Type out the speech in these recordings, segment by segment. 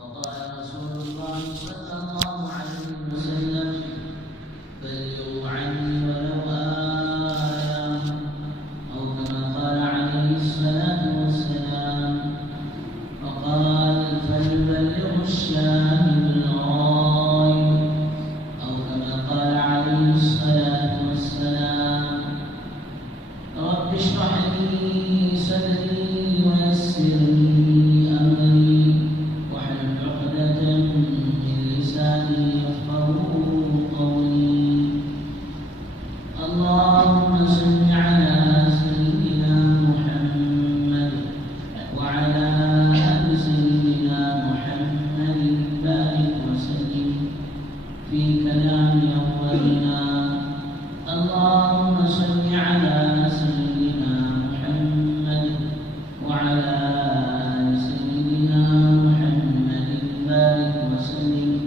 وقال رسول الله صلى الله عليه وسلم بلغوا عني ولو آية أو كما قال عليه الصلاة والسلام وقال فليبلغ الشاهد الغائب أو كما قال عليه الصلاة والسلام رب اشرح لي صدري ويسر لي أمري واحلل عقدة من لساني يفقهوا قولي اللهم صل على سيدنا محمد وعلى آل سيدنا محمد بارك وسلم في كلام أولنا اللهم صل على سيدنا محمد وعلى آل سيدنا محمد بارك وسلم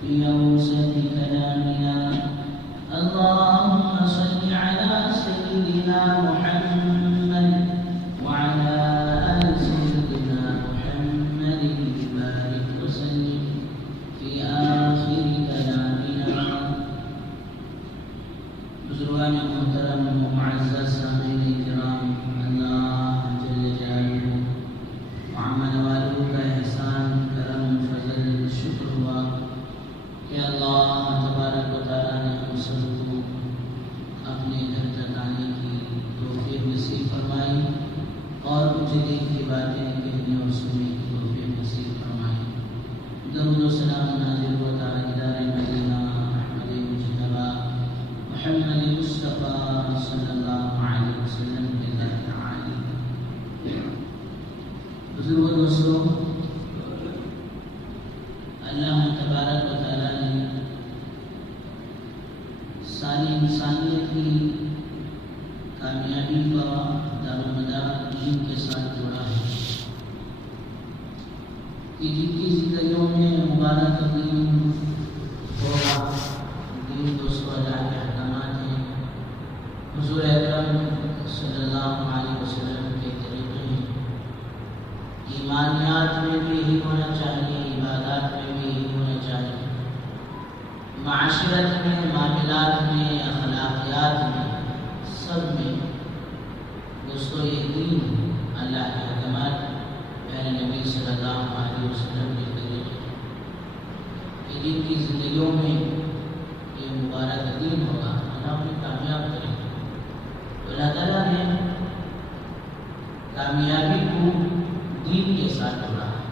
في أوسط كلامنا اللهم صل على سيدنا محمد وعلى آل سيدنا محمد بارك وسلم في آخر كلامنا بزرگان محترم معزز سامعین کرام اللہ جل جلالہ وعمل والوں کا احسان کرم فضل شکر ہوا کہ اللہ تبارک و تعالیٰ نے ہم سب کو اپنے گھر تک آنے کی توفیق نصیب فرمائی اور کچھ دین کی باتیں کہنے اور سننے کی توفیق نصیب فرمائی درود و سلام نازل و تعالی دار مدینہ احمد مجتبی محمد مصطفیٰ صلی اللہ علیہ وسلم کے تعالی بزرگ دوستوں اللہ تبارک و تعالی نے ساری انسانیت کی کامیابی کا دار و مدار دین کے ساتھ جوڑا ہے کہ جن کی زندگیوں میں مبارک دین ہوگا دین 200,000 کے احکامات ہیں حضور اکرم صلی اللہ علیہ وسلم کے طریقے ہیں ایمانیات میں بھی یہی ہونا چاہیے عبادات میں بھی یہی ہونا چاہیے معاشرت میں معاملات میں اخلاقیات میں سب میں دوستو یہ دین اللہ کے احکامات پیارے نبی صلی اللہ علیہ وسلم کے طریقے یہ دین کی زندگیوں میں یہ مبارک دین ہوگا اللہ انہیں کامیاب کرے تو اللہ تعالیٰ نے کامیابی کو دین کے ساتھ جوڑا ہے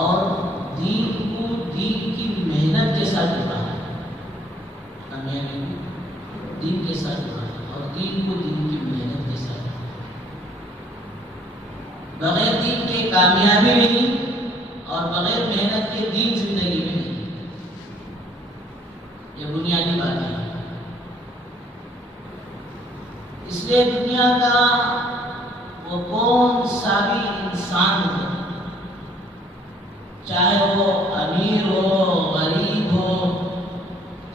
اور دین کو دین کی محنت کے ساتھ جوڑا ہے کامیابی کو دین کے ساتھ جوڑا ہے اور دین کو دین کی محنت کے ساتھ جوڑا ہے بغیر دین کے کامیابی نہیں اور بغیر محنت کے دین زندگی میں نہیں یہ بنیادی بات ہے اس لیے دنیا کا وہ کون سا بھی انسان ہو چاہے وہ امیر ہو غریب ہو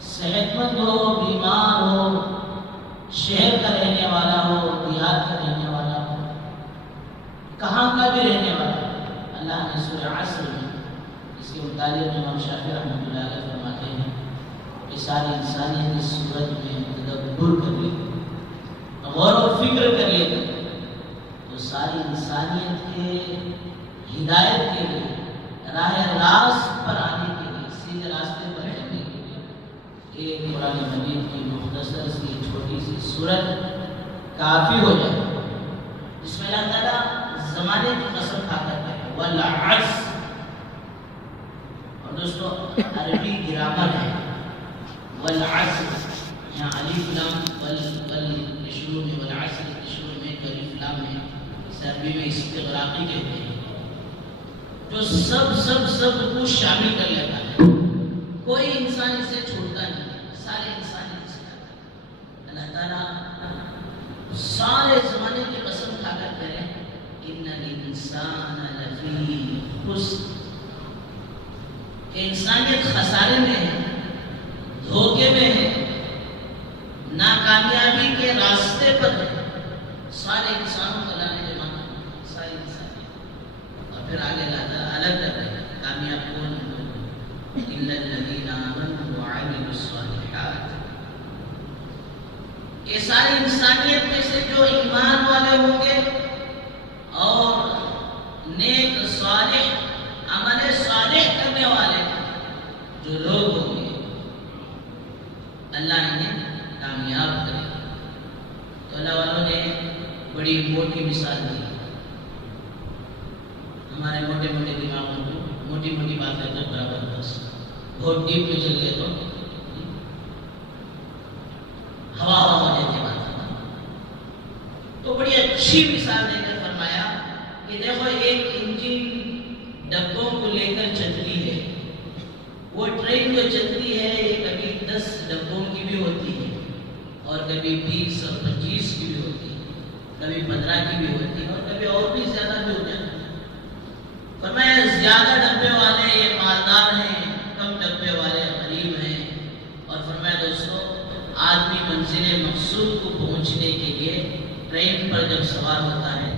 صحت مند ہو بیمار ہو شہر کا رہنے والا ہو دیہات کا رہنے والا ہو کہاں کا بھی رہنے والا ہو اللہ نے سورہ عصر میں اس کے متعلق امام شافعی رحمۃ اللہ علیہ فرماتے ہیں کہ ساری انسانیت اس صورت میں تدبر کر لی غور و فکر کر لیتے تو ساری انسانیت کے ہدایت کے لیے راہ راست پر آنے کے لیے سیدھے راستے پر چلنے کے لیے ایک قرآن مجید کی مختصر سی چھوٹی سی سورت کافی ہو جائے جس میں اللہ تعالیٰ زمانے کی قسم کھا کر ہے والعصر اور دوستو عربی گرامر ہے والعصر یہاں الف لام ول کے شروع میں والعصر کے شروع میں الف لام ہے اسے عربی میں استغراقی کہتے ہیں جو سب کو شامل کر لیتا ہے کوئی انسان اسے چھوڑتا نہیں سارے انسان اسے کرتا ہے اللہ تعالیٰ سارے زمانے کی قسم کھا کر کرے ان الانسان لفی خسر کہ انسانیت خسارے میں ہے دھوکے میں ہے ناکامیابی کے راستے پر ہے سارے انسانوں کو اللہ نے جمع کیا سارے انسان اور پھر پھر آگے اللہ تعالیٰ الگ کر رہے ہیں کامیاب کون الا الذین آمنوا وعملوا الصالحات. یہ ساری انسانیت میں سے جو ایمان والے ہوں گے اور نیک صالح عمل صالح کرنے والے جو لوگ ہوں گے اللہ انہیں کامیاب کرے گا. تو اللہ والوں نے بڑی موٹی مثال دی. ہمارے موٹے موٹے دماغوں کو موٹی موٹی باتیں تو برابر بس بہت ڈیپ میں چل گئے تو ہوا ہو جاتی بات. تو بڑی اچھی مثال دے کر فرمایا کہ دیکھو ایک انجن ڈبوں کو لے کر چلتی ہے. وہ ٹرین جو چلتی ہے یہ کبھی 10 ڈبوں کی بھی ہوتی ہے اور کبھی 20 اور 25 کی بھی ہوتی ہے, کبھی 15 کی بھی ہوتی ہے اور کبھی اور بھی زیادہ بھی ہو جاتی ہے. فرمایا زیادہ ڈبے والے یہ مالدار ہیں, کم ڈبے والے غریب ہیں. اور فرمایا دوستو آدمی منزل مقصود کو پہنچنے کے لیے ٹرین پر جب سوار ہوتا ہے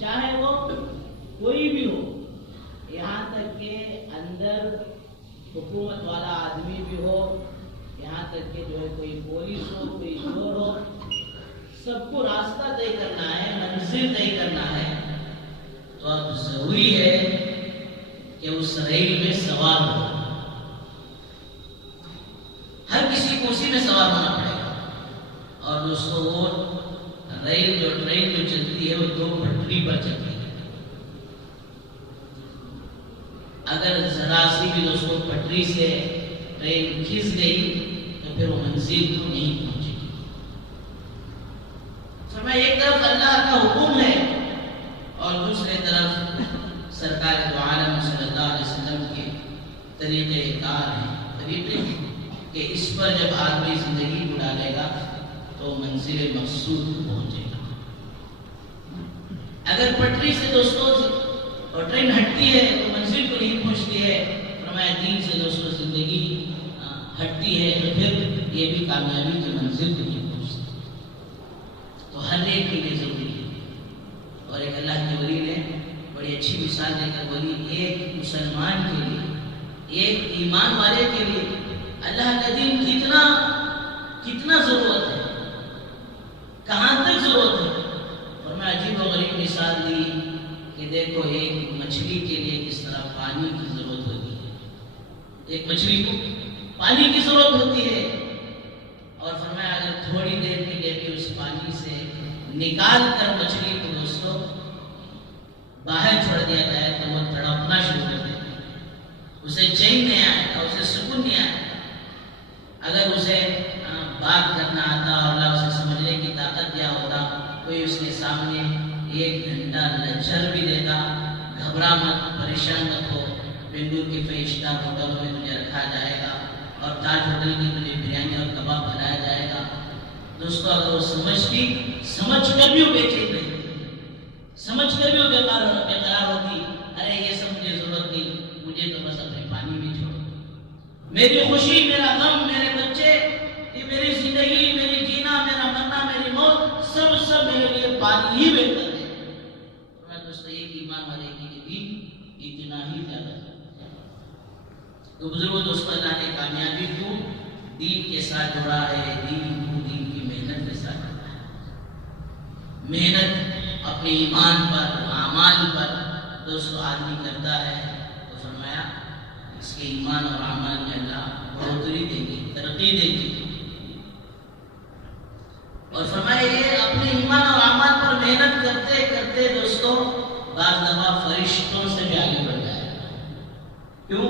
چاہے وہ کوئی بھی ہو, یہاں تک کہ اندر حکومت والا آدمی بھی ہو, یہاں تک کہ جو ہے کوئی پولیس ہو کوئی چور ہو, سب کو راستہ طے کرنا ہے, منزل طے کرنا ہے. تو اب ضروری ہے کہ اس ریل میں سوار ہو. ہر کسی کو اسی میں سوار ہونا پڑے گا. اور دوستو وہ ریل جو ٹرین جو چلتی ہے وہ 2 پٹری پر چلتی ہے. اگر ذرا سی بھی دوستو پٹری سے ٹرین کھس گئی تو پھر وہ منزل کو نہیں پہنچے گی. فرمایا ایک طرف اللہ کا حکم ہے اور دوسرے طرف سرکار دو عالم صلی اللہ علیہ وسلم کے طریقہ کار ہیں, طریقے کہ اس پر جب آدمی زندگی کو ڈالے گا تو منزل مقصود پہنچے گا. اگر پٹری سے دوستو اور ٹرین ہٹتی ہے تو منزل کو نہیں پہنچتی ہے. فرمایا دین سے دوستو زندگی ہٹتی ہے تو پھر یہ بھی کامیابی کی منزل کو نہیں پہنچتی. تو ہر ایک کے لیے ضروری ہے. اور ایک اللہ کے ولی نے بڑی اچھی مثال دے کر بولی ایک مسلمان کے لیے, ایک ایمان والے کے لیے اللہ کا دین کتنا ضرورت ہے, کہاں تک ضرورت ہے. اور میں عجیب و غریب مثال دی کہ دیکھو ایک مچھلی کے لیے کس طرح پانی کی ضرورت ہوتی ہے. ایک مچھلی کو پانی کی ضرورت ہوتی ہے اور فرمایا اگر تھوڑی دیر کے لیے بھی اس پانی سے نکال کر مچھلی کو دوستو باہر چھوڑ دیا جائے تو وہ تڑپنا شروع کر دیتی ہے. اسے چین نہیں آئے گا, اسے سکون نہیں آئے گا. اگر اسے بات کرنا آتا اور اللہ اسے سمجھنے کی طاقت دیا ہوتا, کوئی اس کے سامنے 1 گھنٹہ لیکچر بھی دیتا, گھبرا مت, پریشان مت ہو, بنگلور کے 5 اسٹار ہوٹلوں میں تجھے رکھا جائے گا اور تاج ہوٹل کی تجھے بریانی اور کباب کھلایا جائے گا. دوستو اگر وہ سمجھ کر بھی وہ بے چین نہیں, سمجھ کر بھی وہ بےقرار ہوتی, ارے یہ سب مجھے ضرورت نہیں, مجھے تو بس اپنے پانی میں چھوڑو, میری خوشی میرا غم میرے بچے, یہ میری زندگی, میری جینا, میرا مرنا, میری موت, سب میرے لیے پانی ہی بہتر ہے. میں دوستو ایک ایمان والے کے لیے بھی اتنا ہی زیادہ ہے. تو بزرگوں دوستو اللہ نے کامیابی کو دین کے ساتھ جوڑا ہے, دین کو دین کی محنت کے ساتھ جوڑا ہے. محنت اپنے ایمان پر, اعمال پر دوستو آدمی کرتا ہے تو فرمایا اس کے ایمان اور اعمال میں اللہ بڑھوتری دے گی, ترقی دے گی. اور فرمایا یہ اپنے ایمان اور اعمال پر محنت کرتے کرتے دوستو بعض دفعہ فرشتوں سے بھی آگے بڑھ جائے گا. کیوں؟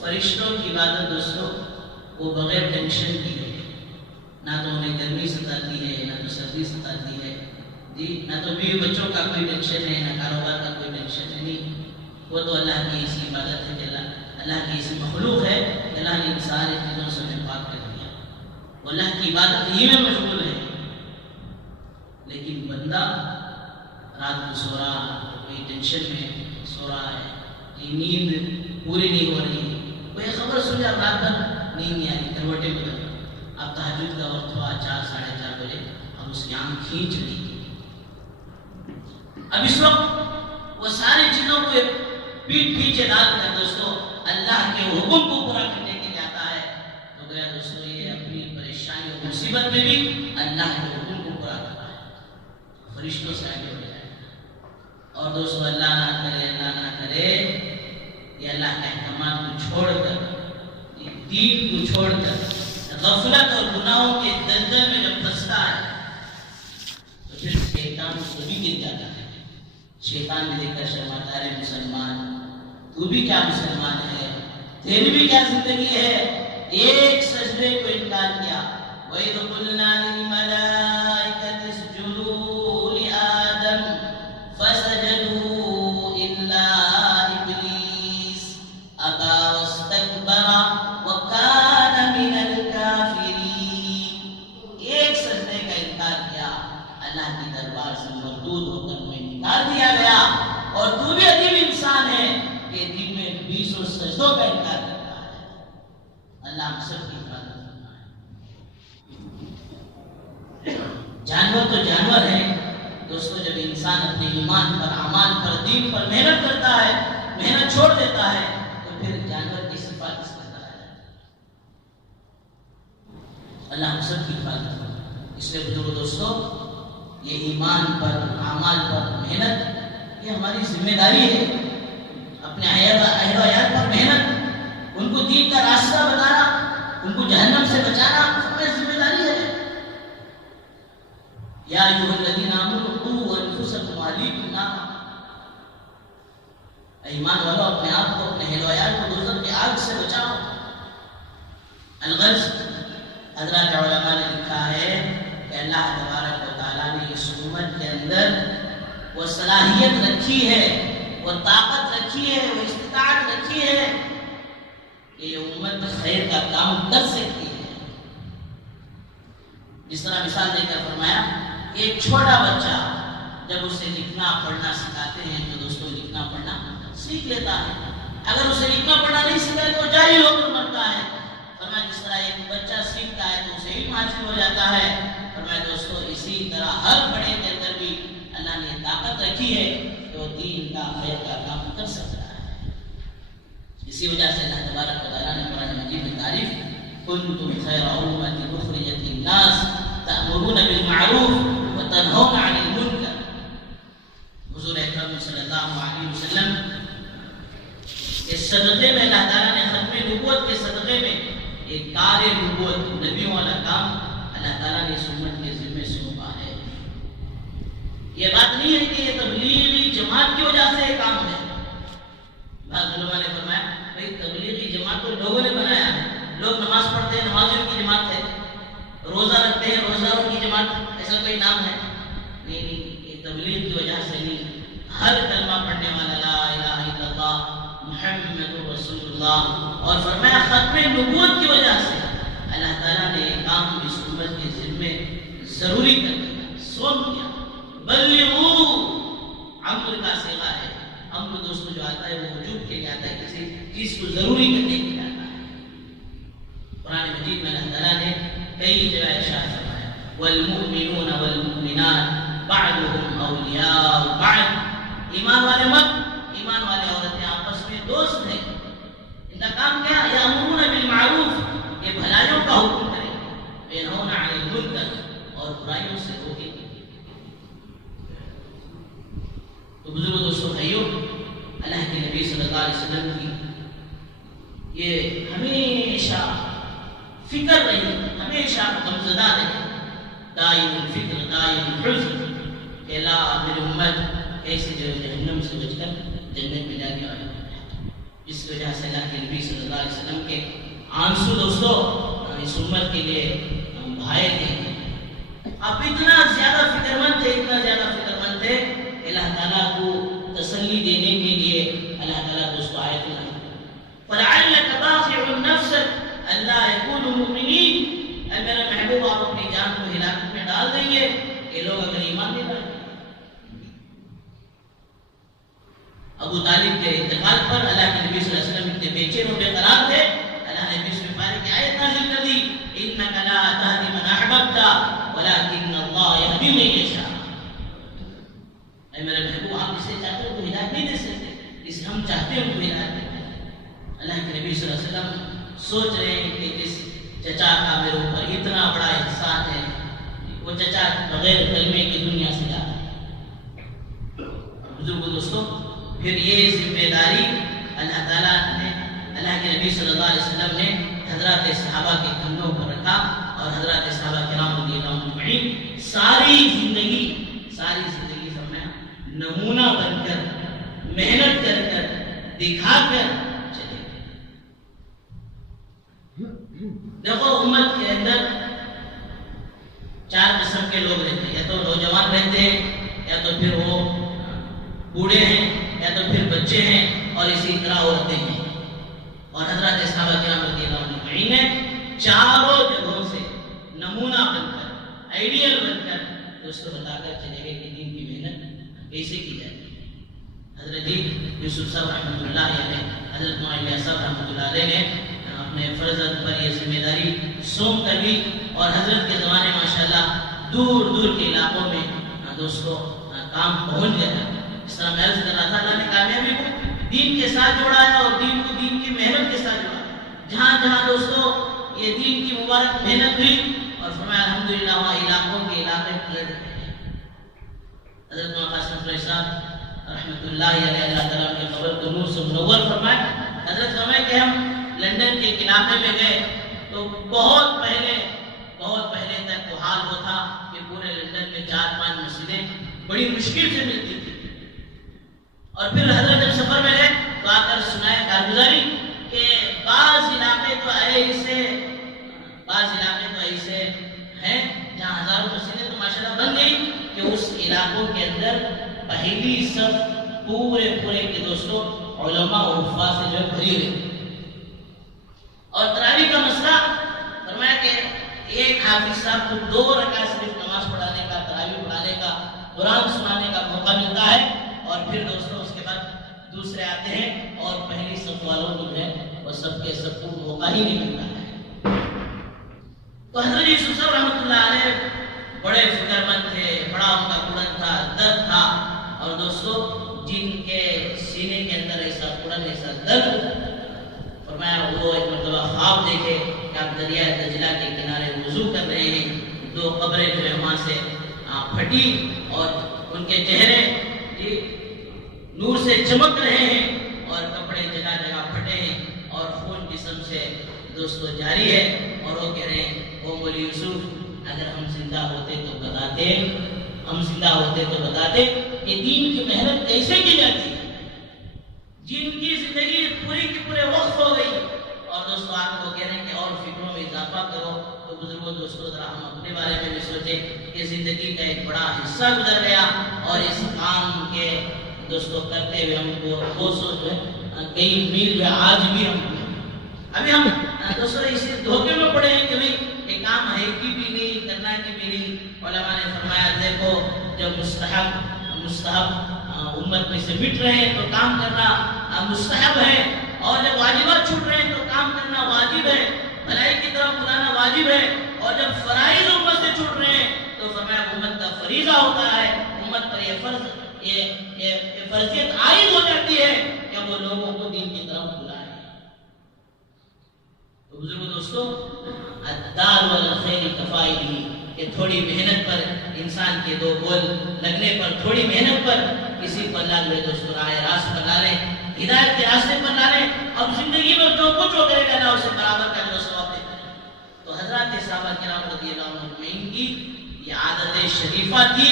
فرشتوں کی عبادت دوستو وہ بغیر ٹینشن کی ہے, نہ تو انہیں گرمی ستاتی ہے, نہ تو سردی ستاتی ہے جی, نہ تو بیوی بچوں کا کوئی ٹینشن ہے, نہ کاروبار کا کوئی ٹینشن ہے. نہیں, وہ تو اللہ کی ایسی عبادت ہے کہ اللہ کی ایسی مخلوق ہے کہ اللہ نے ان ساری چیزوں سے ہمیں پاک کر دیا. وہ اللہ کی عبادت ہی میں مشغول ہے. لیکن بندہ رات کو سو رہا, کوئی ٹینشن میں سو رہا ہے, کہ نیند پوری نہیں ہو رہی, کوئی خبر سن جائے رات بھر نیند نہیں آ رہی, کروٹیں بدل, اب تہجد کا وقت ہوا 4 ساڑھے 4 بجے, اب اس کی آنکھ کھینچ رہی, اب اس وقت وہ ساری چیزوں کو پیٹ پیچھے ڈال کر دوستو اللہ کے حکم کو پورا کرنے کے لیے آتا ہے، تو گیا دوستو یہ اپنی پریشانی اور مصیبت میں بھی اللہ کے حکم کو پورا کرتا ہے، فرشتوں سے آگے ہو جائے گا۔ اور دوستو اللہ نہ کرے یہ اللہ کے احکامات کو چھوڑ کر، یہ دین کو چھوڑ کر غفلت اور گناہوں کے دلدل میں جب پھنستا ہے تو پھر شیطان اس کو بھی گر جاتا ہے۔ شیطان بھی دیکھ کر شرماتا ہے، مسلمان تو بھی کیا مسلمان ہے، تیری بھی کیا زندگی ہے، ایک سجدے کو انکار کیا۔ وَإِذْ قُلْنَا لِلْمَلَائِكَةِ اسْجُدُوا لِآدَمَ فَسَجَدُوا إِلَّا إِبْلِيسَ أَبَى وَاسْتَكْبَرَ وَكَانَ مِنَ الْكَافِرِينَ۔ ایک سجدے کا انکار کیا، اللہ کی دربار سے مردود ہو کر میں نکال دیا گیا، اور تو بھی عجیب انسان ہے کہ دن میں 20 سجدوں کا انکار کرتا ہے۔ اللہ ہم سب کی حفاظت فرمائے۔ جانور تو جانور ہے دوستو، جب انسان اپنے ایمان پر، اعمال پر، دین پر محنت کرتا ہے، محنت چھوڑ دیتا ہے، تو پھر جانور کی صفات اس کا ہے۔ اللہ ہم سب کی حفاظت فرمائے۔ اس لیے بزرگ دوستو یہ ایمان پر، اعمال پر محنت یہ ہماری ذمہ داری ہے، اپنے اہل و عیال پر محنت، ان کو دین کا راستہ بتانا، ان کو جہنم سے بچانا ہماری ذمہ داری ہے۔ یا ایھا الذین آمنوا قوا انفسکم واہلیکم نارا، ایمان والو اپنے آپ کو، اپنے اہل و عیال کو دوزخ کی آگ سے بچاؤ۔ الغرض حضرات علماء نے لکھا ہے کہ اللہ تبارک و تعالیٰ نے اس امت کے اندر وہ صلاحیت رکھی ہے، وہ طاقت رکھی ہے، وہ استطاعت رکھی ہے کہ یہ امت خیر کا کام کر سکتی ہے۔ جس طرح مثال دے کر فرمایا، ایک چھوٹا بچہ جب اسے لکھنا پڑھنا سکھاتے ہیں تو دوستوں لکھنا پڑھنا سیکھ لیتا ہے، اگر اسے لکھنا پڑھنا نہیں سکھائے تو جاہل ہو کر مرتا ہے۔ فرمایا جس طرح ایک بچہ سیکھتا ہے تو اسے علم حاصل ہو جاتا ہے، فرمایا دوستوں اسی طرح ہر بڑے کے اندر بھی اللہ نے طاقت رکھی ہے کہ وہ دین کا، خیر کا کام کر سکتا ہے۔ اسی وجہ سے اللہ تبارک و تعالیٰ نے قرآن مجید میں تعریف، کنتم خیر امۃ اخرجت للناس تأمرون بالمعروف وتنہون عن المنکر۔ حضور اکرم صلی اللہ علیہ وسلم کے صدقے میں اللہ تعالیٰ نے ختم نبوت کے صدقے میں ایک کار نبوت، نبیوں والا کام اللہ تعالیٰ نے اس امت کے ذمہ سونپا ہے۔ یہ بات نہیں ہے کہ یہ تبلیغی جماعت کی وجہ سے یہ کام ہے۔ بعض علماء نے فرمایا بھئی تبلیغی جماعت تو لوگوں نے بنایا ہے، لوگ نماز پڑھتے ہیں، نمازیوں کی جماعت ہے، روزہ رکھتے ہیں، روزداروں کی جماعت، ایسا کوئی نام ہے؟ نہیں، یہ تبلیغ کی وجہ سے نہیں، ہر کلمہ پڑھنے والا لا الہ الا اللہ محمد رسول اللہ، اور فرمایا ختم نبوت کی وجہ سے اللہ تعالیٰ نے یہ کام اس امت کے ذمے ضروری کر دیا، سونپ دیا۔ بلغوا امر کا صیغہ ہے، امر دوستو جو آتا ہے وہ وجوب کے لیے آتا ہے، کسی چیز کو ضروری کرنے کے لیے آتا ہے۔ قرآن مجید میں اللہ تعالیٰ نے کئی جگہ ارشاد فرمایا، والمؤمنون والمؤمنات بعضهم اولیاء بعض، ایمان والے مرد، ایمان والے عورتیں آپس میں دوست ہیں، ان کا کام کیا؟ یأمرون بالمعروف، یہ بھلائیوں کا حکم کریں گے، وینہون عن المنکر، اور برائیوں سے روکیں گے۔ تو بزرگ دوستو بھائیو، اللہ کے نبی صلی اللہ علیہ وسلم کی یہ ہمیشہ فکر رہی، ہمیشہ غمزدہ رہی، دائم الفکر دائم الحزن کہ اللہ میری امت ایسے جو جہنم سے بچ کر جنت میں جانے والی ہے۔ اس وجہ سے اللہ کے نبی صلی اللہ علیہ وسلم کے آنسو دوستو اس امت کے لیے ہم بھائے تھے۔ آپ اتنا زیادہ فکر مند تھے، اتنا زیادہ فکر مند تھے، اللہ تعالیٰ کو تسلی دینے کے لیے اللہ تعالیٰ دوستو آیت میں فَلَعَلَّكَ بَاخِعٌ نَفْسَكَ أَلَّا يَكُونُوا مُؤْمِنِينَ، اے میرا محبوب آپ اپنی جان کو ہلاکت میں ڈال دیں گے کہ لوگ اگر ایمان نہیں لائیں۔ ابو طالب کے انتقال پر اللہ کے نبی صلی اللہ علیہ وسلم اتنے بے چین و بے قرار تھے، اللہ نے بسم پارے کی آیت نازل کر دی، إِنَّكَ لَا تَهْدِي مَنْ أَحْبَبْتَ وَلَكِنَّ اللَّهَ يَهْدِي مَن يَشَاءُ۔ اے میرے محبوب آپ اسے چاہتے ہو تو ہدایت نہیں دے سکتے، اسے ہم چاہتے ہیں تو ہدایت دے۔ اللہ کے نبی صلی اللہ علیہ وسلم سوچ رہے ہیں کہ جس چچا کا میرے اوپر اتنا بڑا احسان ہے، وہ چچا بغیر کلمے کی دنیا سے جا رہا ہے۔ بزرگوں دوستوں، پھر یہ ذمہ داری اللہ تعالیٰ نے، اللہ کے نبی صلی اللہ علیہ وسلم نے حضرات صحابہ کے کندھوں پر رکھا، اور حضرات صحابہ کرام رضی اللہ عنہم اجمعین ساری زندگی فرمایا نمونہ بن کر، محنت کر کر، دکھا کر چلے گئے۔ دیکھو امت کے اندر چار قسم کے لوگ رہتے ہیں، یا تو نوجوان رہتے ہیں، یا تو پھر وہ بوڑھے ہیں، یا تو پھر بچے ہیں، اور اسی طرح عورتیں ہیں۔ اور حضرات صحابہ کرام رضی اللہ عنہم اجمعین نے چاروں جگہوں سے نمونہ بن کر، آئیڈیل بن کر اس کو بتا کر چلے گئے کہ دین کی محنت کیسے کی جاتی ہے۔ حضرت یوسف صاحب رحمۃ اللہ علیہ، حضرت معاویہ صاحب رحمۃ اللہ علیہ نے اپنے فرزند پر یہ ذمہ داری سونپ کر لی، اور حضرت کے زمانے ماشاءاللہ دور دور کے علاقوں میں دوستوں کام پہنچ گیا۔ اس طرح میں عرض کر رہا تھا، اللہ نے کامیابی کو دین کے ساتھ جوڑا ہے، اور دین کو دین کی محنت کے ساتھ جوڑا ہے۔ جہاں جہاں دوستوں یہ دین کی مبارک محنت ہوئی، اور فرمایا الحمدللہ وہاں علاقوں کے علاقے پلٹ گئے۔ حضرت مولانا قاسم فریض صاحب رحمۃ اللہ علیہ، اللہ تعالیٰ کی قبر کو نور سے منور فرمائے۔ حضرت فرمائے کہ ہم لندن کے ایک علاقے میں گئے تو بہت پہلے تک تو حال وہ تھا کہ پورے لندن میں 4-5 مسجدیں بڑی مشکل سے ملتی تھی، اور پھر حضرت جب سفر میں گئے تو آ کر سنائے کارگزاری کہ بعض علاقے تو ایسے ہیں جہاں ہزاروں مسجدیں تو ماشاءاللہ بن گئی کہ اس علاقوں کے اندر پہلی صف پورے کے دوستوں علماء اور حفاظ سے جو بھری رہی۔ اور تراویح کا مسئلہ فرمایا کہ ایک حافظ صاحب کو 2 رکعت صرف نماز پڑھانے کا، تراویح پڑھانے کا، قرآن سنانے کا موقع ملتا ہے، اور پھر دوستوں اس کے بعد دوسرے آتے ہیں، اور پہلی صف والوں کو جو ہے وہ سب کے سب کو موقع ہی نہیں ملتا ہے۔ تو حضرت یوسف صاحب رحمۃ اللہ علیہ بڑے فکر مند تھے، بڑا ان کا کڑن تھا، درد تھا، اور دوستوں جن کے سینے کے اندر ایسا کڑن، ایسا درد، فرمایا وہ ایک مرتبہ خواب دیکھے کہ آپ دریائے دجلہ کے کنارے وضو کر رہے ہیں، 2 قبریں جو ہے وہاں سے پھٹی، اور ان کے چہرے نور سے چمک رہے ہیں، اور کپڑے جگہ جگہ پھٹے ہیں، اور خون جسم سے دوستوں جاری ہے، اور وہ کہہ رہے ہیں او مولی یوسف، اگر ہم زندہ ہوتے تو بتاتے کہ دین کی محنت کیسے کی جاتی ہے۔ جن کی زندگی پوری کی پورے وقف ہو گئی، اور دوستوں آپ کو کہہ رہے ہیں کہ اور فکروں میں اضافہ کرو، تو بزرگوں دوستوں ذرا ہم اپنے بارے میں بھی سوچیں کہ زندگی کا ایک بڑا حصہ گزر گیا، اور اس کام کے دوستوں کرتے ہوئے ہم کو وہ سوچ ہے کئی میل میں آج بھی ابھی ہم دوستوں اسی دھوکے میں پڑے ہیں کہ بھئی یہ کام ہے کی بھی نہیں، کرنا کی بھی نہیں۔ علماء نے فرمایا دیکھو جب مستحب امت میں سے مٹ رہے ہیں تو کام کرنا مستحب ہے، اور جب واجبات چھوٹ رہے ہیں تو کام کرنا واجب ہے، بھلائی کی طرف بلانا واجب ہے، اور جب فرائض امت سے چھوٹ رہے ہیں تو فرمایا امت کا فریضہ ہوتا ہے، امت پر یہ فرضیت عائد ہو جاتی ہے کہ وہ لوگوں کو دین کی طرف بلائے۔ تو بزرگوں دوستوں الدال والخیر کفائلی، کہ تھوڑی محنت پر انسان کے 2 بول لگنے پر، تھوڑی محنت پر کسی کو اللہ جو ہے دوستوں راہ راست پر لا لے، ہدایت کے راستے پر لا لے، اب زندگی میں جو کچھ ہو کرے گا اللہ اسے برابر کا جو ثواب دیتا ہے۔ تو حضرات صحابہ کرام رضی اللہ عنہم اجمعین کی یہ عادت شریفہ تھی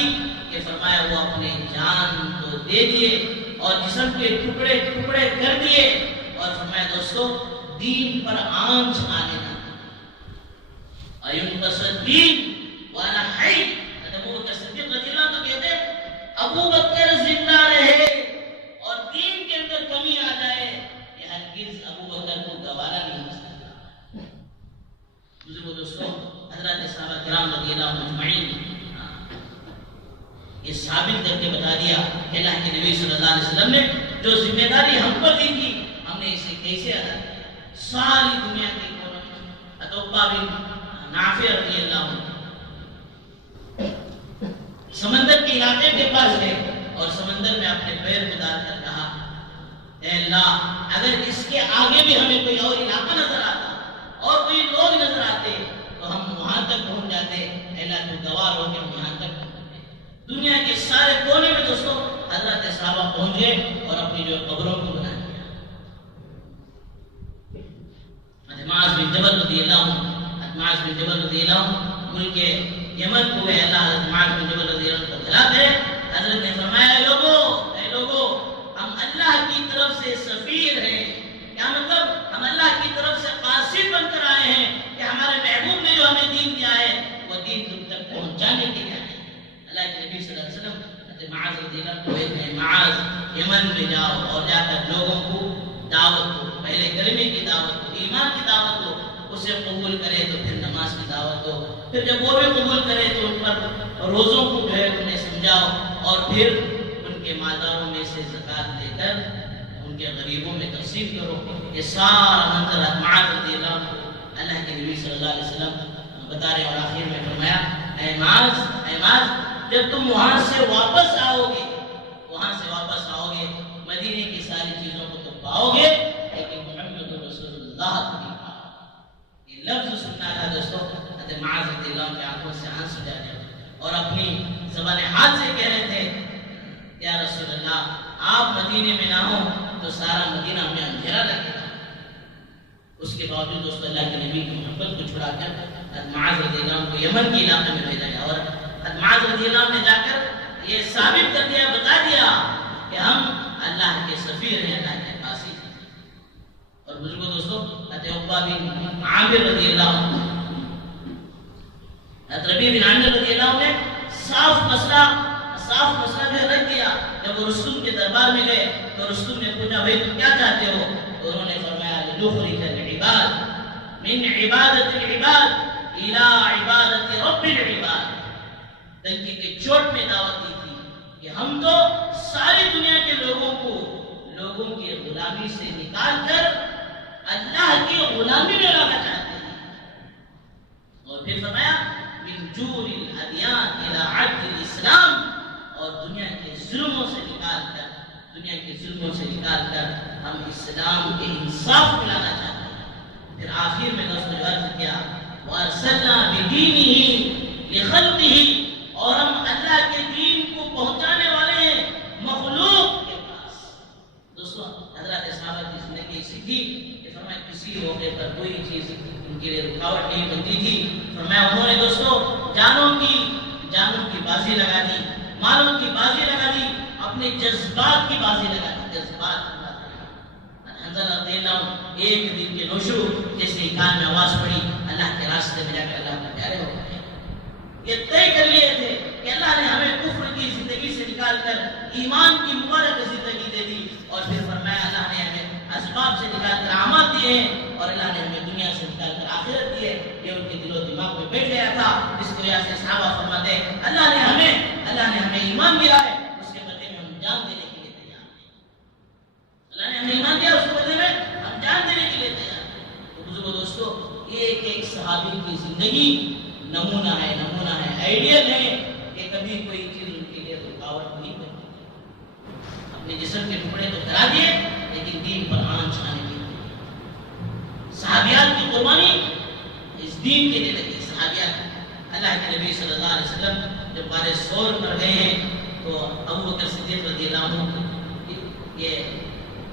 کہ فرمایا وہ اپنے جان کو دے دیے، اور جسم کے ٹکڑے ٹکڑے کر دیے، اور فرمایا دوستوں دین پر آنچ آنے نہ دین وانا حی۔ ابو بکر صدیق رضی اللہ عنہ کہتے ابو بکر زندہ رہے اور دین کے اندر کمی آ جائے، یہ ہرگز ابو بکر کو گوارا نہیں ہو سکتا۔ بزرگوں دوستوں حضرات صحابہ کرام رضی اللہ عنہم اجمعین یہ ثابت کر کے بتا دیا کہ اللہ کے نبی صلی اللہ علیہ وسلم نے جو ذمہ داری ہم پر دی تھی ہم نے اسے کیسے ادا کیا۔ ساری دنیا کے کونوں میں عتبہ بن نافع رضی اللہ عنہ سمندر کے علاقے کے پاس گئے، اور سمندر میں اپنے پیر کو ڈال کر کہا اے اللہ اگر اس کے آگے بھی ہمیں کوئی اور علاقہ نظر آتا اور کوئی لوگ نظر آتے تو ہم وہاں تک پہنچ جاتے، اے اللہ تو گواہ ہو کہ ہم یہاں تک پہنچے۔ دنیا کے سارے کونے میں دوستوں حضرت صحابہ پہنچ گئے اور اپنی جو قبروں کو بنا دیا۔ معاذ بن جبل رضی اللہ عنہ، معاذ بن جبل رضی اللہ عنہ ملک یمن کو گئے، اللہ حضرت معاذ بن جبل رضی اللہ عنہ کو بھلا دے۔ حضرت نے فرمایا اے لوگوں ہم اللہ کی طرف سے سفیر ہیں۔ کیا مطلب؟ ہم اللہ کی طرف سے قاصد بن کر آئے ہیں کہ ہمارے محبوب نے جو ہمیں دین دیا ہے وہ دین تم تک پہنچانے کے لیے آئے ہیں۔ اللہ کے نبی صلی اللہ علیہ وسلم حضرت معاذ رضی اللہ عنہ کو کہتے ہیں معاذ یمن میں جاؤ اور جا کر لوگوں کو دعوت دو، پہلے کلمے کی دعوت دو، ایمان کی دعوت دو، اسے قبول کرے تو پھر نماز کی دعوت دو، پھر جب وہ بھی قبول کرے تو ان پر روزوں کو جو ہے انہیں سمجھاؤ اور پھر ان کے مالداروں میں سے زکات لے کر ان کے غریبوں میں تقسیم کرو۔ یہ سارا منظر معاذ رضی اللہ عنہ کو اللہ کے نبی صلی اللہ علیہ وسلم بتا رہے اور آخر میں فرمایا اے معاذ جب تم وہاں سے واپس آؤ گے مدینے کی ساری چیزوں کو تم پاؤ گے لیکن محمد رسول اللہ کو نہیں پاؤ۔ یہ لفظ سننا تھا دوستوں، حضرت معاذ رضی اللہ عنہ کی آنکھوں سے آنسو جا رہے اور اپنی زبان حال سے کہہ رہے تھے یا رسول اللہ آپ مدینے میں نہ ہو تو سارا مدینہ ہمیں اندھیرا لگے گا۔ اس کے باوجود دوستوں اللہ کے نبی کی محبت کو چھڑا کر حضرت معاذ رضی اللہ عنہ کو یمن کے علاقے میں بھیجا گیا اور حضرت معاذ رضی اللہ عنہ نے جا کر یہ ثابت کر دیا، بتا دیا کہ ہم اللہ کے سفیر ہیں، اللہ کے قاصد ہیں۔ اور بزرگوں دوستوں حضرت عقبہ بن عامر رضی اللہ عنہ، حضرت ربیع بن عامر رضی اللہ عنہ نے صاف مسئلہ جو رکھ دیا۔ جب وہ رستم کے دربار میں گئے تو رستم نے پوچھا بھائی تم کیا چاہتے ہو؟ تو انہوں نے فرمایا لنخرج العباد من عبادت العباد الى عبادت رب العباد۔ دنکی کے چوٹ میں دعوت دی تھی کہ ہم تو ساری دنیا کے لوگوں کی غلامی سے نکال کر اللہ کی غلامی میں لانا چاہتے ہیں۔ اور پھر فرمایا من جور الادیان الى عدل الاسلام، اور دنیا کے ظلموں سے نکال کر ہم اسلام کے انصاف میں لانا چاہتے ہیں۔ پھر آخر میں دوستوں جو عرض کیا وارسلنا بدینہ لخلقہ، اور ہم اللہ کے دین کو پہنچانے والے ہیں مخلوق کے پاس۔ دوستوں حضرت صحابہ کی زندگی سیکھی کہ فرمایا کسی موقع پر کوئی چیز ان کے لیے رکاوٹ نہیں بنتی تھی۔ فرمایا انہوں نے دوستوں جانوں کی بازی لگا دی، مالوں کی بازی لگا دی، اپنے جذبات کی بازی لگا دی، حنظلہ رضی اللہ عنہ ایک دن کے نوشو جیسے کان میں آواز پڑی اللہ کے راستے میں جا کر اللہ کے پیارے ہو گئے۔ یہ طے کر لیے تھے کہ اللہ نے ہمیں کفر کی زندگی سے نکال کر ایمان کی مبارک زندگی دے دی، اور پھر فرمایا اللہ نے ہمیں اسباب سے نکال کر اعمال دیے ہیں اور اللہ نے ہمیں دنیا سے نکال کر آخرت دی ہے۔ یہ ان کے دل و دماغ میں بیٹھ گیا تھا، اس کو یہاں سے صحابہ فرماتے ہیں اللہ نے ہمیں ایمان دیا ہے، اس کے بدلے میں ہم جان دینے کے لیے تیار ہیں۔ اللہ نے ہمیں ایمان دیا، اس کے بدلے میں ہم جان دینے کے لیے تیار ہیں۔ تو بزرگوں دوستوں ایک ایک صحابی کی زندگی نمونہ ہے، آئیڈیل ہے کہ کبھی کوئی چیز ان کے لیے رکاوٹ نہیں کرتی۔ اپنے جسم کے ٹکڑے تو کرا دیے لیکن دین پر آن چھانے کی صحابیات کی قربانی اس دین کے لیے لگی۔ صحابیات اللہ کے نبی صلی اللہ علیہ وسلم جب غار ثور پر گئے ہیں تو ابو بکر صدیق رضی اللہ عنہ یہ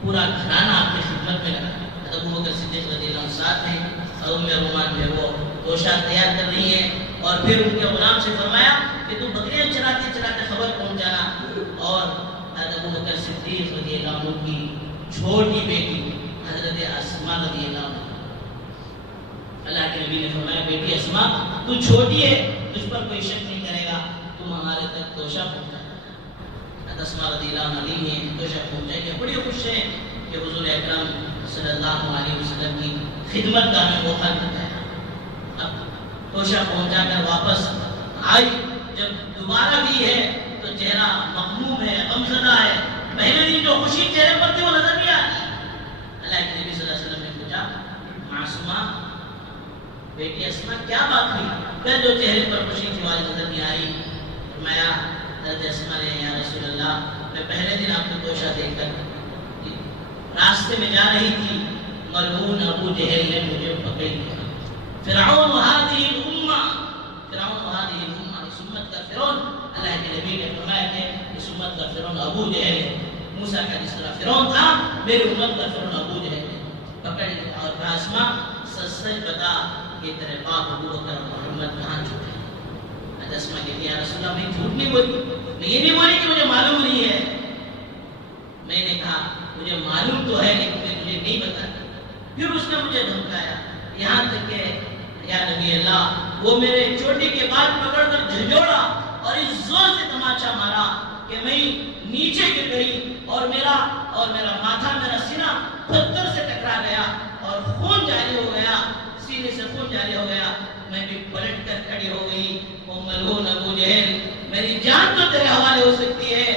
پورا گھرانہ اپنی خدمت میں لگا۔ ابو بکر صدیق رضی اللہ عنہ ساتھ ہیں اور ام رومان جو وہ گوشت تیار کر رہی ہے، اور پھر ان کے غلام سے فرمایا کہ تم بکریاں چراتے خبر پہنچانا۔ اور حضرت ابو بکر صدیق رضی اللہ عنہ کی چھوٹی بیٹی حضرت اسماء رضی اللہ عنہ، اللہ کے نبی نے فرمایا بیٹی اسماء تو چھوٹی ہے، تجھ پر کوئی شک نہیں کرے گا، تم ہمارے تک توشہ پہنچانا۔ حضرت اسماء رضی اللہ عنہ نے توشہ پہنچائی، بڑی خوش ہیں کہ حضور اکرم صلی اللہ علیہ وسلم کی خدمت کا ہمیں موقع ملتا ہے۔ اب توشہ پہنچا کر واپس آئی، جب دوبارہ بھی ہے تو چہرہ مغموم ہے، غمزدہ ہے، پہلے دن جو خوشی چہرے پر تھی وہ نظر نہیں آتی۔ اللہ کے نبی صلی اللہ علیہ وسلم نے پوچھا معصومہ بیٹی اسماء کیا بات ہوئی، پھر جو چہرے پر خوشی تھی والی نظر نہیں آئی؟ فرمایا حضرت اسماء نے یا رسول اللہ میں پہلے دن آپ کو توشہ دے کر راستے میں جا رہی تھی، ملعون ابو جہل نے مجھے پکڑ لیا۔ فرعون هذه الامہ، فرعون هذه الامہ، اس امت کا فرعون، اللہ کے نبی نے فرمایا کہ اس امت کا فرعون ابو جہل ہے۔ موسیٰ کا جس طرح فرعون تھا، میری امت کا فرعون ابو جہل ہے۔ پکڑ لیا اور کہا اسماء سچ بتا کہ تیرے باپ ابو بکر محمد کہاں چھپے ہیں؟ اسماء کہتی یا رسول اللہ میں جھوٹ نہیں بولی، میں یہ نہیں بولی کہ مجھے معلوم نہیں ہے۔ میں نے کہا مجھے معلوم تو ہے لیکن میں تجھے نہیں بتاتا۔ پھر اس نے مجھے دھمکایا یہاں تک کہ یا نبی اللہ وہ میرے چوٹی کے بال پکڑ کر جھنجھوڑا اور اس زور سے تماچا مارا کہ میں نیچے گر گئی اور میرا ماتھا، میرا سینہ پتھر سے ٹکرا گیا اور خون جاری ہو گیا، سینے سے خون جاری ہو گیا۔ میں بھی پلٹ کر کھڑی ہو گئی، او ملعون ابو جہل میری جان تو تیرے حوالے ہو سکتی ہے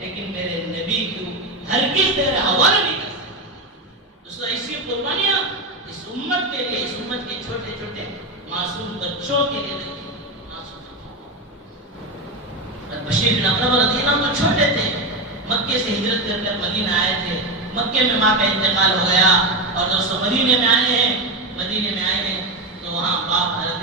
لیکن میرے نبی کو ہرگز تیرے حوالے نہیں کر سکتی۔ دوستو ایسی قربانیاں اس امت کے لیے، اس امت کے چھوٹے چھوٹے معصوم بچوں کے لیے دیکھیں۔ بشیر بن اقربہ رضی اللہ عنہ چھوٹے تھے، مکے سے ہجرت کر کر مدینہ آئے تھے، مکے میں ماں کا انتقال ہو گیا اور دوستو مدینے میں آئے ہیں تو وہاں باپ حضرت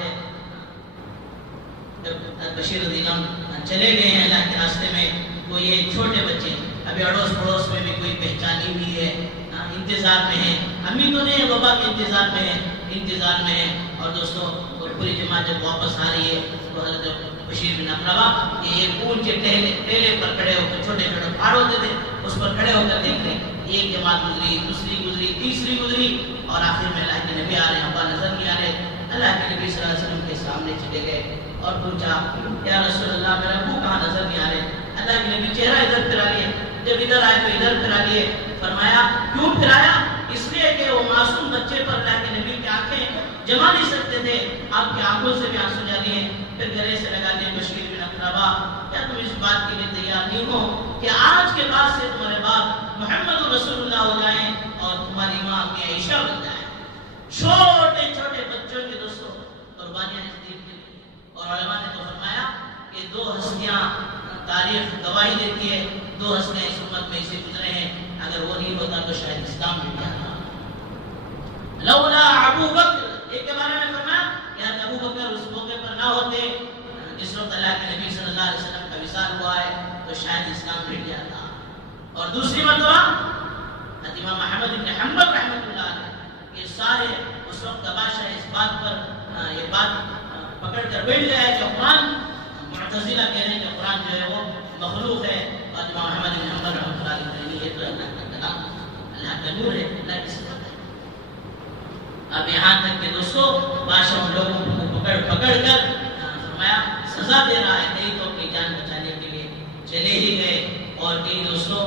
بشیر رضی اللہ عنہ چلے گئے ہیں اللہ کے راستے میں، تو یہ چھوٹے بچے ابھی اڑوس پڑوس میں بھی کوئی پہچانی ہوئی ہے، انتظار میں ہیں، امی تو نہیں ہے بابا کے انتظار میں ہے اور دوستو پوری جماعت جب واپس آ رہی ہے تو حضرت بشیر بن اقربہ یہ اونچے ٹیلے پر کھڑے ہو کر، چھوٹے چھوٹے پہاڑ ہوتے تھے اس پر کھڑے ہو کر دیکھ رہے، ایک جماعت گزری، دوسری گزری، تیسری گزری اور آخر میں اللہ کے نبی آ رہے ہیں، ابا نظر نہیں آ رہے۔ اللہ کے نبی صلی اللہ علیہ وسلم کے سامنے چلے گئے اور پوچھا یا رسول اللہ میرا ابو کہاں نظر نہیں آ رہے؟ اللہ کے نبی چہرہ ادھر پھرا لیے، جب ادھر آئے تو ادھر پھرا لیے، فرمایا کیوں پھرایا؟ اس لیے کہ وہ معصوم بچے پر اللہ کے نبی کی آنکھیں جما نہیں سکتے تھے، آپ کی آنکھوں سے بھی آنسو جاری ہیں۔ پھر گلے سے لگا دیا بشیر بن اقربہ کیا تم اس بات کے لیے تیار نہیں ہو کہ آج کے بعد سے تمہارے باپ محمد رسول اللہ ہو جائیں اور تمہاری ماں کی عائشہ بن جائیں؟ چھوٹے چھوٹے بچوں کے دوستوں قربانیاں دین کے لیے، اور علماء نے تو فرمایا کہ دو ہستیاں تاریخ گواہی دیتی ہے، دو ہستیاں اس امت میں اسے گزرے ہیں، اگر وہ نہیں ہوتا تو شاید اسلام مٹ جاتا۔ لولا ابو بکر، ایک کے بارے میں فرمایا کہ ابو بکر اس موقع پر نہ ہوتے جس وقت اللہ کے نبی صلی اللہ علیہ وسلم کا وصال ہوا ہے تو شاید اسلام مٹ جاتا۔ اور دوسری مرتبہ امام احمد بن حنبل رحمۃ اللہ علیہ یہ سارے اس وقت کا بادشاہ اس بات پر یہ بات پکڑ کر بیٹھ گیا ہے کہ قرآن، معتزلہ کہہ رہے ہیں کہ قرآن جو ہے وہ مخلوق ہے، اور امام احمد بن حنبل رحمۃ اللہ علیہ یہ تو اللہ کا کلام، اللہ کا نور ہے، اللہ کی صفت ہے۔ اب یہاں تک کہ دوستو بادشاہ ان لوگوں کو پکڑ کر فرمایا سزا دے رہا ہے، کئی تو اپنی جان بچانے کے لیے چلے ہی گئے اور کئی دوستوں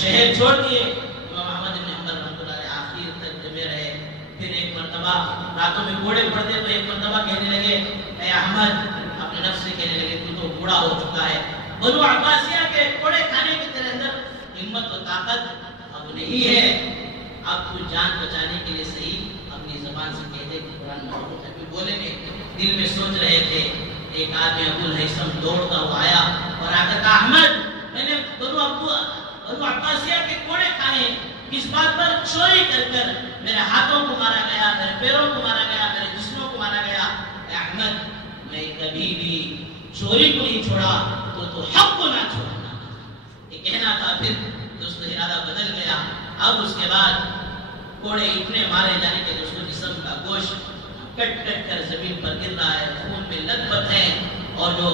شہر چھوڑ دیے۔ امام احمد بن حنبل رحمۃ اللہ علیہ آخر تک جمے رہے۔ پھر ایک مرتبہ راتوں میں کوڑے پڑتے تو ایک مرتبہ کہنے لگے اے احمد، اپنے نفس سے کہنے لگے تو بوڑھا ہو چکا ہے، بنو عباسیہ کے کوڑے کھانے کی تیرے اندر ہمت و طاقت اب نہیں ہے، اب تو جان بچانے کے لیے صحیح اپنی زبان سے کہہ دے کہ قرآن مخلوق ہے۔ پھر بولے گے، دل میں سوچ رہے تھے، ایک آدمی ابو الہیثم دوڑتا ہوا آیا اور آ کر کہا احمد میں نے بنو عباسیہ کے کوڑے کھائے، کس بات پر؟ چوری کر میرے ہاتھوں کو مارا گیا، میرے پیروں کو مارا گیا، میرے جسموں کو مارا گیا۔ اے احمد میں کبھی بھی چوری کو نہیں چھوڑا تو حق کو نہ چھوڑنا، یہ کہنا تھا۔ پھر دوستو ارادہ بدل گیا، اب اس کے بعد کوڑے اتنے مارے جانے کے دوستو جسم کا گوشت کٹ کر زمین پر گر رہا ہے، خون میں لطپت ہے، اور جو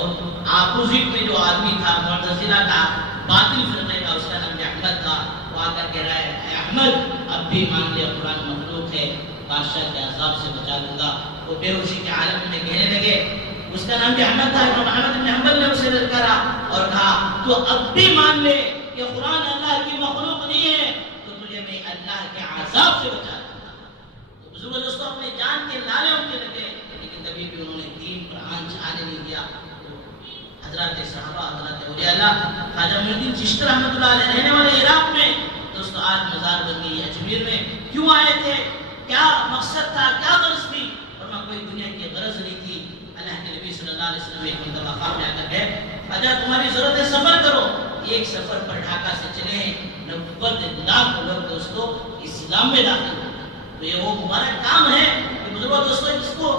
اپوزٹ میں جو آدمی تھا معتزلہ کا، باطل فرقے کا، اس کا نام احمد تھا، وہ آ کر کہہ رہا ہے اے احمد اب بھی مان لیا قرآن مخلوق ہے، بادشاہ کے عذاب سے بچا دوں گا۔ وہ بے ہوشی کے عالم میں کہنے لگے، اس کا نام بھی احمد تھا، امام احمد بن حنبل نے اسے رد کرا اور کہا تو اب بھی مان لے کہ قرآن اللہ کی مخلوق نہیں ہے تو تجھے میں اللہ کے عذاب سے بچا دوں گا۔ تو بزرگ دوستوں اپنے جان کے لالے ان کے لگے، لیکن کبھی بھی انہوں نے دین پر آنچ آنے نہیں دیا۔ حضرات صحابہ، حضرات اولیاء اللہ، خواجہ معین الدین چشتی رحمۃ اللہ علیہ رہنے والے عراق میں دوستو آج مزار بندی اجمیر میں کیوں آئے تھے، کیا مقصد تھا، کیا غرض تھی؟ ورنہ کوئی دنیا کی غرض نہیں تھی۔ اللہ کے نبی صلی اللہ علیہ وسلم ایک مرتبہ خواب میں آ کر گئے خواجہ تمہاری ضرورت ہے سفر کرو، ایک سفر پر ڈھاکہ سے چلے ہیں 90 لاکھ لوگ دوستو اسلام میں داخل ہو. تو یہ وہ مبارک کام ہے کہ بزرگوں دوستو جس کو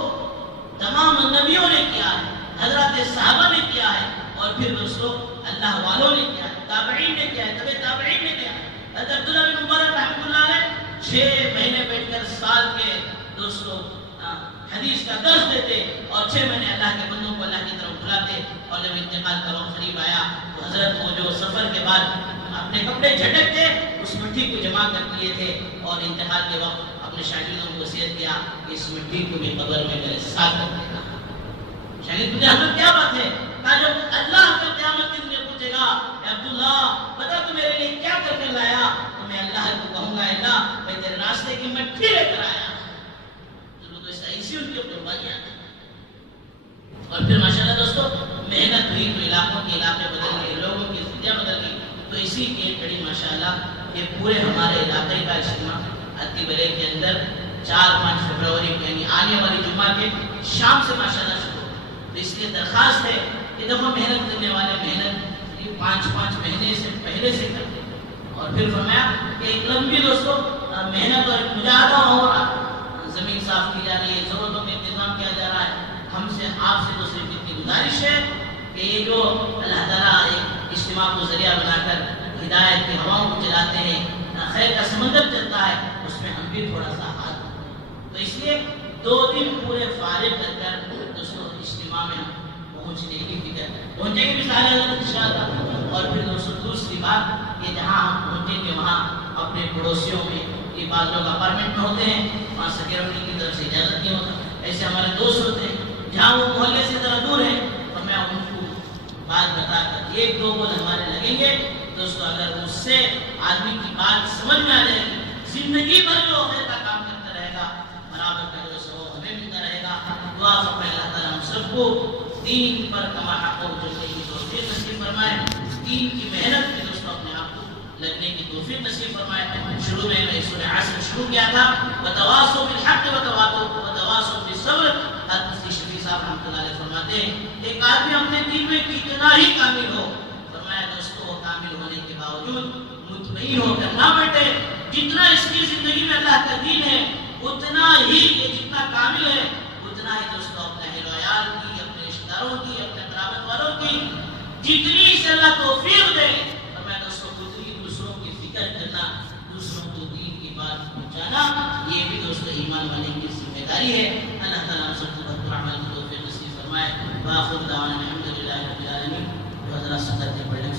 تمام نبیوں نے کیا ہے، حضرات صحابہ نے کیا ہے، اور پھر دوستو اللہ والوں نے کیا ہے، تابعین نے کیا ہے، تبع تابعین نے کیا ہے. حضرت عبداللہ بن مبارک رحمۃ اللہ علیہ 6 مہینے بیٹھ کر سال کے دوستو حدیث کا درس دیتے اور 6 مہینے اللہ کے بندوں کو اللہ کی طرف بلاتے. اور جب انتقال کا وقت قریب آیا تو حضرت کو جو سفر کے بعد اپنے کپڑے جھٹکتے اس مٹی کو جمع کر لیے تھے اور انتقال کے وقت اپنے شاگردوں کو وصیت کیا کہ اس مٹی کو بھی قبر میں میرے ساتھ رکھ دینا. شاگرد تجھے حضرت کیا بات ہے؟ کہا جب اللہ کل قیامت کے دن پوچھے گا اے عبداللہ بتا تو میرے لیے کیا کر کے لایا، تو میں اللہ کو کہوں گا اللہ میں تیرے راستے کی مٹی لے کر آیا. تو ایسی ان کی قربانیاں. اور پھر ماشاءاللہ دوستو محنت ہوئی تو علاقوں کے علاقے بدل گئے، لوگوں کی زندگیاں بدل گئی. تو اسی کے کڑی ماشاءاللہ یہ پورے ہمارے علاقے کا اجتماع اتی بلے کے اندر 4-5 فروری کو یعنی آنے والی جمعہ کے شام سے ماشاءاللہ شروع. تو اس لیے درخواست ہے کہ دفعہ محنت کرنے والے محنت یہ 5 مہینے سے پہلے سے کرتے. اور پھر فرمایا کہ ایک لمبی دوستو محنت اور مجاہدہ ہو رہا، زمین صاف کی جا رہی ہے، ضرورتوں کا انتظام کیا جا رہا ہے. ہم سے آپ سے تو صرف اتنی گزارش ہے کہ یہ جو اللہ تعالیٰ ایک اجتماع کو ذریعہ بنا کر ہدایت کی ہواؤں کو چلاتے ہیں، خیر کا سمندر چلتا ہے، اس میں ہم بھی تھوڑا سا ہاتھ دیں. تو اس لیے 2 دن پورے فارغ کر دوستوں اجتماع میں پہنچنے کی فکر پہنچیں گے بھی سارے انشاءاللہ. اور پھر دوستوں دوسری بات کہ جہاں ہم پہنچیں گے وہاں اپنے پڑوسیوں میں یہ بعض لوگ اپارٹمنٹ میں ہوتے ہیں وہاں سیکورٹی کی طرف سے اجازت نہیں ہوتا. ایسے ہمارے دوست ہوتے ہیں جہاں وہ محلے سے ذرا دور ہے تو میں ان کو بات بتا کر 1-2 بول ہمارے لگیں گے. دوستو اگر اس سے آدمی کی بات سمجھ میں آ جائے گی زندگی بھر جو خیر کا کام کرتا رہے گا برابر کا جو ثواب ہمیں ملتا رہے گا. دعا فرمائے اللہ تعالیٰ ہم سب کو دین پر کما حق و چلنے کی توفیق نصیب فرمائے. دین کی محنت میں دوستو اپنے آپ کو لگنے کی توفیق نصیب فرمائے. شروع میں سورہ عصر شروع کیا تھا وتواصوا بالحق وتواصوا بالصبر. حضرت شفیع صاحب رحمۃ اللہ علیہ فرماتے ہیں ایک آدمی اپنے دین میں کتنا ہی کامل ہو، فرمایا دوستو وہ کامل ہونے کے باوجود مطمئن ہو کر نہ بیٹھے. جتنا اس کی زندگی میں اللہ کا دین ہے اتنا ہی یہ جتنا کامل ہے اتنا ہی دوستو اپنے اہل و عیال کی، اپنے رشتہ داروں کی، اپنے قرابت والوں کی جتنی اسے اللہ توفیق دے فرمایا دوستو اتنی دوسروں کی فکر کرنا، دوسروں کو دین کی بات پہنچانا یہ بھی دوستو ایمان والے کی ذمہ داری ہے. اللہ تعالیٰ ہم سب کو بہتر عمل کی توفیق نصیب فرمائے. وآخر دعوانا الحمدللہ رب العالمین. حضرات سنت پڑھنے